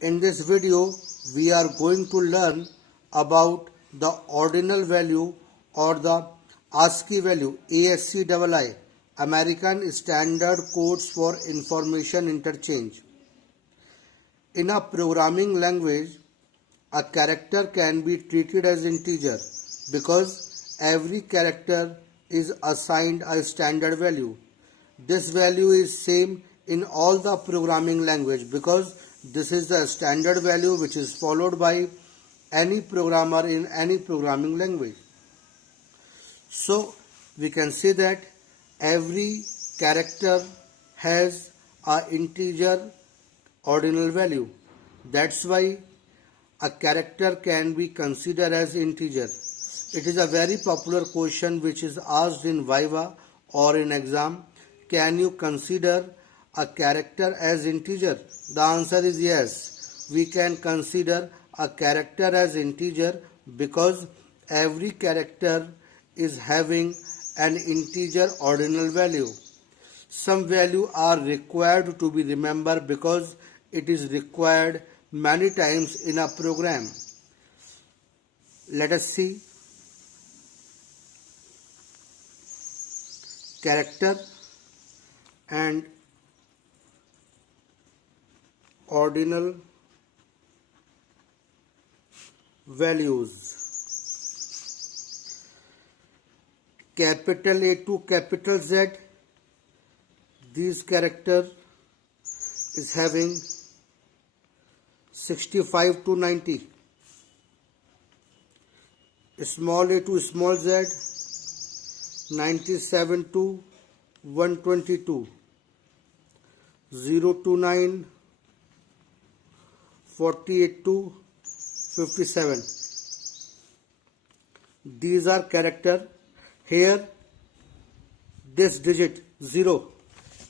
In this video, we are going to learn about the ordinal value or the ASCII value, ASCII, American Standard Codes for Information Interchange. In a programming language, a character can be treated as integer because every character is assigned a standard value. This value is same in all the programming language because this is the standard value which is followed by any programmer in any programming language. So we can say that every character has a integer ordinal value. That's why a character can be considered as integer. It is a very popular question which is asked in Viva or in exam. Can you consider a character as integer? The answer is yes. We can consider a character as integer because every character is having an integer ordinal value. Some value are required to be remembered because it is required many times in a program. Let us see character and ordinal values. Capital A to capital Z, these character is having 65 to 90. Small a to small z, 97 to 122. 0 to 9, 48 to 57. These are character. Here this digit 0,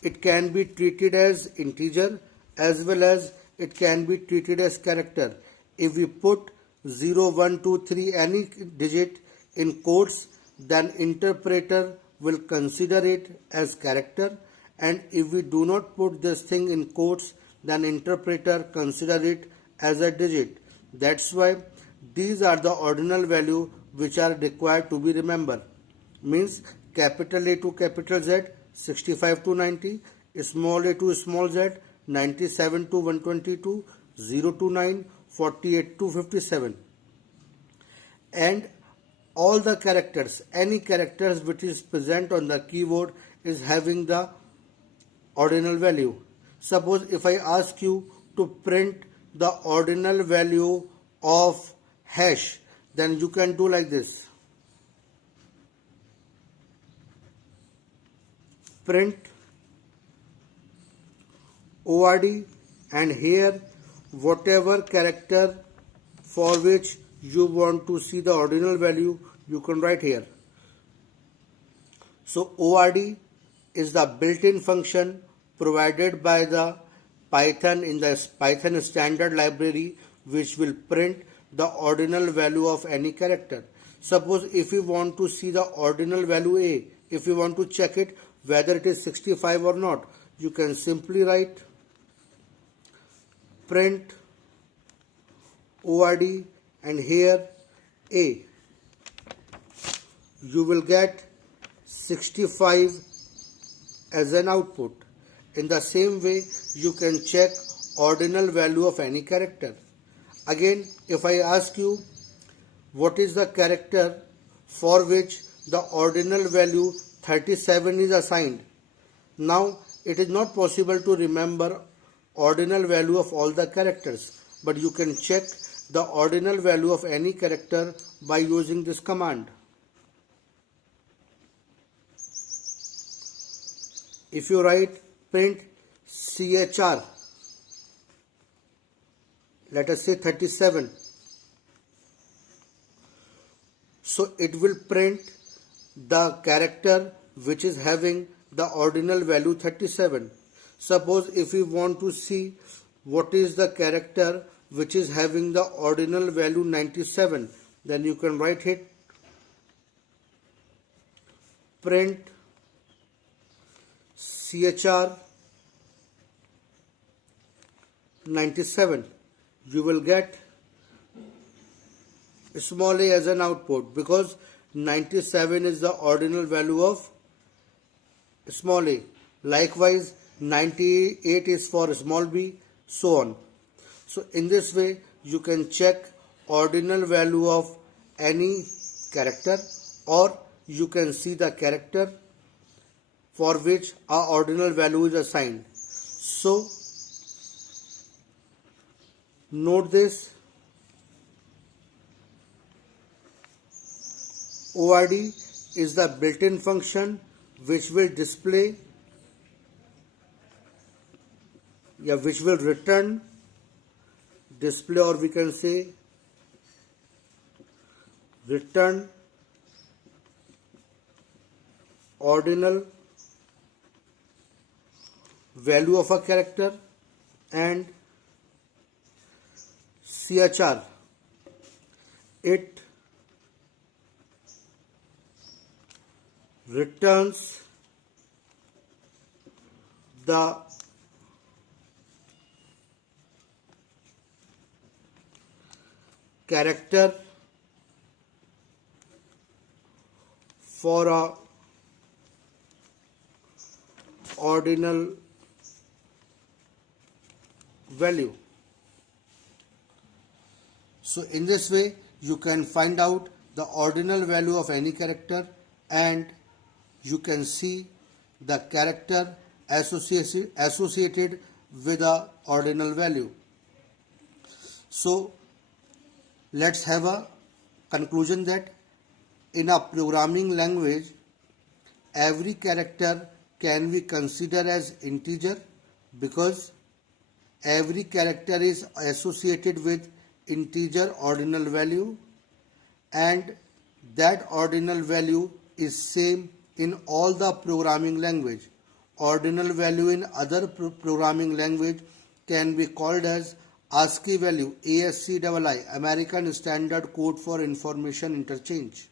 it can be treated as integer as well as it can be treated as character. If we put 0, 1, 2, 3 any digit in quotes, then interpreter will consider it as character, and if we do not put this thing in quotes, then interpreter consider it as a digit. That's why these are the ordinal value which are required to be remembered. Means capital A to capital Z, 65 to 90, small a to small z, 97 to 122, 0 to 9, 48 to 57. And all the characters, any characters which is present on the keyboard is having the ordinal value. Suppose if I ask you to print the ordinal value of hash, then you can do like this. Print ORD, and here whatever character for which you want to see the ordinal value, you can write here. So ORD is the built-in function provided by the Python in the Python standard library which will print the ordinal value of any character. Suppose if you want to see the ordinal value A, if you want to check it whether it is 65 or not, you can simply write print ORD and here A. You will get 65 as an output. In the same way, you can check ordinal value of any character. Again, if I ask you what is the character for which the ordinal value 37 is assigned. Now, it is not possible to remember ordinal value of all the characters, but you can check the ordinal value of any character by using this command. If you write print CHR, let us say 37, so it will print the character which is having the ordinal value 37. Suppose if we want to see what is the character which is having the ordinal value 97, then you can write it print CHR 97. you will get small a as an output, because 97 is the ordinal value of small a. Likewise, 98 is for small b, so on. So in this way, you can check ordinal value of any character, or you can see the character for which a ordinal value is assigned. So note this: ORD is the built-in function which will display, which will return, display, or we can say return ordinal value of a character, and CHR, it returns the character for a ordinal value. So in this way, you can find out the ordinal value of any character, and you can see the character associated with a ordinal value. So let's have a conclusion that in a programming language, every character can be considered as integer, because every character is associated with integer ordinal value, and that ordinal value is same in all the programming language. Ordinal value in other programming language can be called as ASCII value, ASCII, American Standard Code for Information Interchange.